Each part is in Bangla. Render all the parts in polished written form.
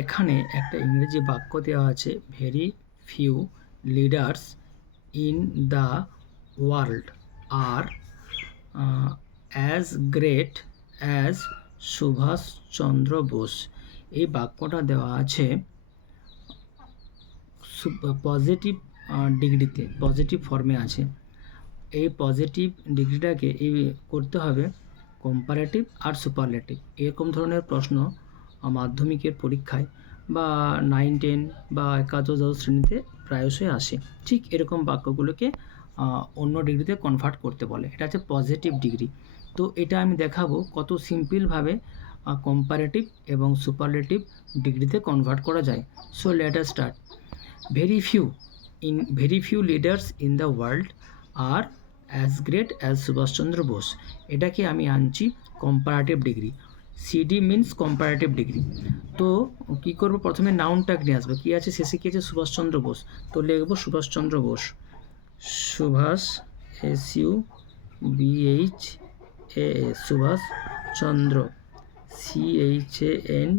এখানে একটা ইংরেজি বাক্য দেওয়া আছে, very few leaders in the world are as great as Subhash Chandra Bose. এই বাক্যটা দেওয়া আছে পজিটিভ ডিগ্রিতে, পজিটিভ ফর্মে আছে। এই পজিটিভ ডিগ্রিটাকে এই করতে হবে কম্পারেটিভ আর সুপারলেটিভ। এরকম ধরনের প্রশ্ন মাধ্যমিকের পরীক্ষায় বা 9, 10 বা একাদশ দ্বাদশ শ্রেণীতে প্রায়শই আসে। ঠিক এরকম বাক্যগুলোকে অন্য ডিগ্রিতে কনভার্ট করতে বলে। এটা হচ্ছে পজিটিভ ডিগ্রি। তো এটা আমি দেখাবো কত সিম্পলভাবে কম্পারেটিভ এবং সুপারলেটিভ ডিগ্রিতে কনভার্ট করা যায়। So let us start. very few leaders in the world are as great as Subhash Chandra Bose. এটাকে আমি আনছি comparative degree. CD means comparative degree. তো কি করব, প্রথমে নাউনটাকে নিয়ে আসবো। কি আছে শেষে, কি আছে, সুভাষচন্দ্র বোস। তো লিখব সুভাষচন্দ্র বোস। সুভাষ, SUBHAS, সুভাষ চন্দ্র, CHANDRA,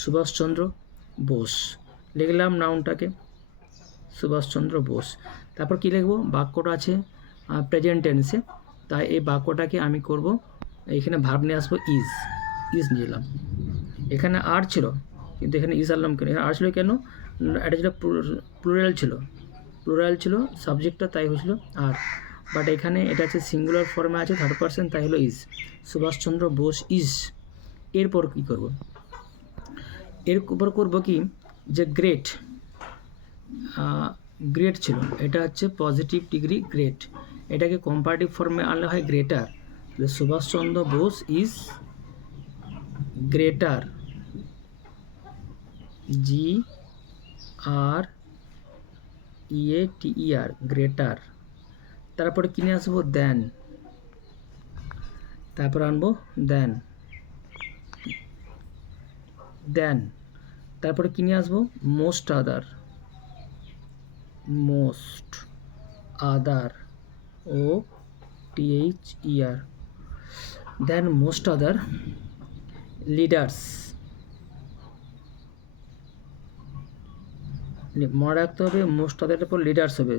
সুভাষচন্দ্র বোস। লিখলাম নাউনটাকে সুভাষচন্দ্র বোস। তারপর কি লিখব, বাক্যটা আছে প্রেজেন্ট টেন্সে, তাই এই বাক্যটাকে আমি করব, এখানে ভার্ব নিয়ে আসবো ইজ নিয়ে এলাম। এখানে আর ছিল কিন্তু এখানে ইজ আনলাম কেন? এখানে আর ছিল কেন? এটা ছিল প্লুরাল ছিল সাবজেক্টটা, তাই হয়েছিল আর। বাট এখানে এটা হচ্ছে সিঙ্গুলার ফর্মে আছে, থার্ড পারসন, তাই হলো ইজ। সুভাষচন্দ্র বোস ইজ। এরপর কি করব, এরপর করব কি, যে গ্রেট ছিল, এটা হচ্ছে পজিটিভ ডিগ্রি গ্রেট। এটাকে কম্পারেটিভ ফর্মে আনলে হয় greater. Subhash Chandra Bose is greater, GREATER, greater. তারপরে কিনে আসবো দেন, তারপর আনবো দেন। তারপরে কিনে আসবো মোস্ট আদার, OTHER। দেন মোস্ট আদার লিডার্স, মনে রাখতে হবে মোস্ট আদারের পর লিডার্স হবে,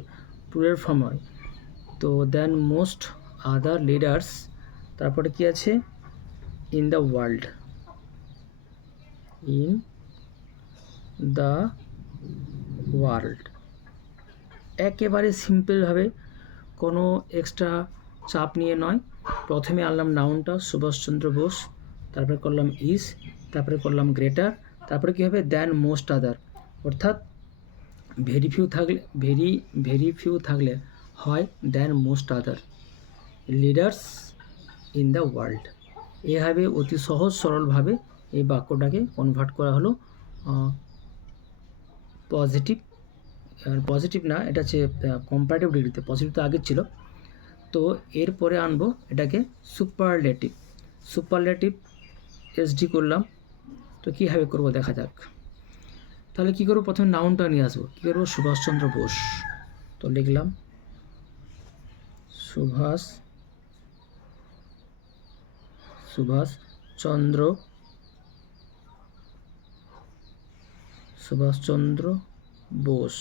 প্লুরাল ফর্ম হয়। তো দেন মোস্ট আদার লিডার্স, তারপরে কি আছে, ইন দ্য ওয়ার্ল্ড, একেবারে সিম্পলভাবে, কোনো এক্সট্রা চাপ নিয়ে নয়। প্রথমে আনলাম নাউনটা সুভাষচন্দ্র বোস, তারপরে করলাম ইজ, তারপরে করলাম গ্রেটার, তারপরে কী হবে, দেন মোস্ট আদার। অর্থাৎ ভেরি ফিউ থাকলে হয় then most other leaders in the world. এভাবে অতি সহজ সরলভাবে এই বাক্যটাকে কনভার্ট করা হলো পজিটিভ না, এটা হচ্ছে কম্পারেটিভ ডিগ্রিতে, পজিটিভ তো আগের ছিল। তো এরপরে আনবো এটাকে সুপারলেটিভ SD করলাম। তো কীভাবে করবো দেখা যাক। তাহলে কী করবো, প্রথমে নাউনটা নিয়ে আসবো। কী করবো, সুভাষচন্দ্র বোস। তো লিখলাম সুভাষচন্দ্র বোস।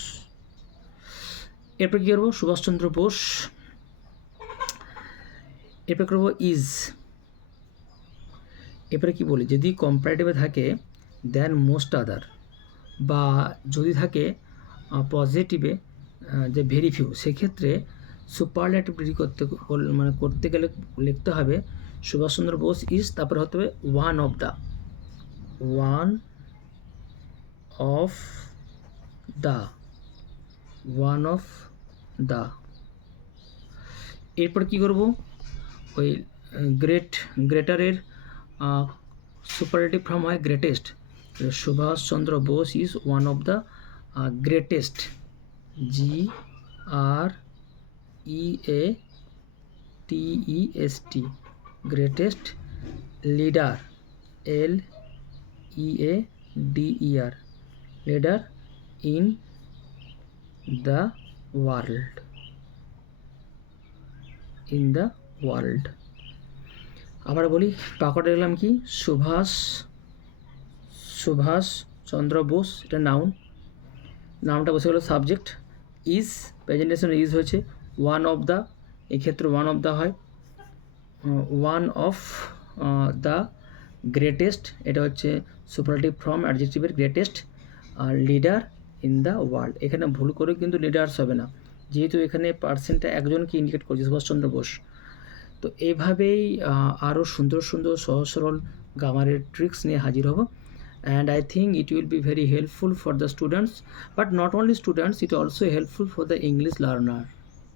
এরপর কী করবো, সুভাষচন্দ্র বোস, এরপর করবো ইজ। এরপরে কি বলি, যদি কম্পারেটিভে থাকে দেন মোস্ট আদার, বা যদি থাকে পজিটিভে যে ভেরি ফিউ, সেক্ষেত্রে সুপারলেটিভ ডিগ্রি করতে গেলে লিখতে হবে সুভাষচন্দ্র বোস ইজ, তারপরে হতে হবে ওয়ান অফ দ্য। এরপর কি করব, ওই গ্রেটারের সুপারলেটিভ ফর্ম হয় greatest. Subhash Chandra Bose is one of the greatest, GREATEST, greatest leader, LEADER, leader in the world. আবার বলি, বাক্যটা লিখলাম কি, সুভাষ সুভাষ চন্দ্র বোস, এটা নাউন, নামটা বসে গেলো। সাবজেক্ট ইজ, প্রেজেন্টেশন ইজ হয়েছে ওয়ান অফ দ্য, এক্ষেত্রে ওয়ান অফ দ্য হয়। ওয়ান অফ দ্য গ্রেটেস্ট, এটা হচ্ছে সুপারলেটিভ ফর্ম অ্যাডজেক্টিভের গ্রেটেস্ট। আর লিডার ইন দ্য ওয়ার্ল্ড, এখানে ভুল করে কিন্তু লিডার্স হবে না, যেহেতু এখানে পার্সনটা একজনকে ইন্ডিকেট করছে, সুভাষচন্দ্র বোস। তো এইভাবেই আরও সুন্দর সুন্দর সহজ সরল গ্রামারের ট্রিক্স নিয়ে হাজির হব। And I think it will be very helpful for the students, but not only students, it also helpful for the English learner.